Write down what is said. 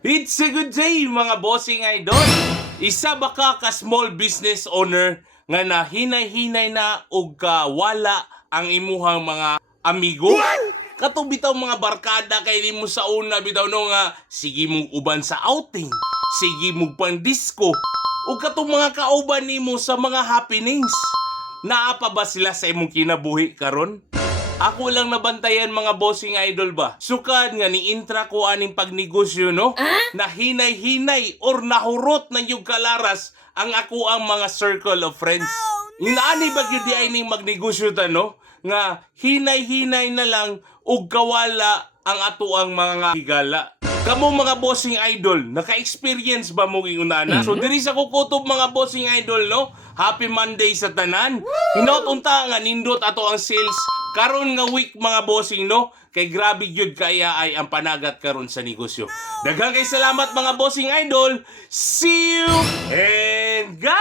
It's a good day mga bossing idol. Isa ba ka small business owner nga nahinay-hinay na og kawala ang imuhang mga amigo? Katong bitaw mga barkada kay di mo sa una bitaw no nga sige mong uban sa outing, sige mong pang disco, o katong mga kauban nimo sa mga happenings. Naa pa ba sila sa imong kinabuhi karon? Ako lang nabantayan mga bossing idol ba? Sukad nga ni intra ko aning pagnegosyo no? Na hinay-hinay or nahurot na yung kalaras ang ako ang mga circle of friends. Inaani ba yun di ay ning magnegosyo ta no? Nga hinay-hinay na lang ug kawala ang ato ang mga higala. Kamo mga bossing idol, naka-experience ba mo inunana? So diri sa kukutob mga bossing idol no? Happy Monday sa tanan. Hinaut unta nga nindot ato ang sales karon nga week mga bossing no, kay grabe gyud kaya ay ang panagat karon sa negosyo. Daghang kay salamat mga bossing idol. See you and God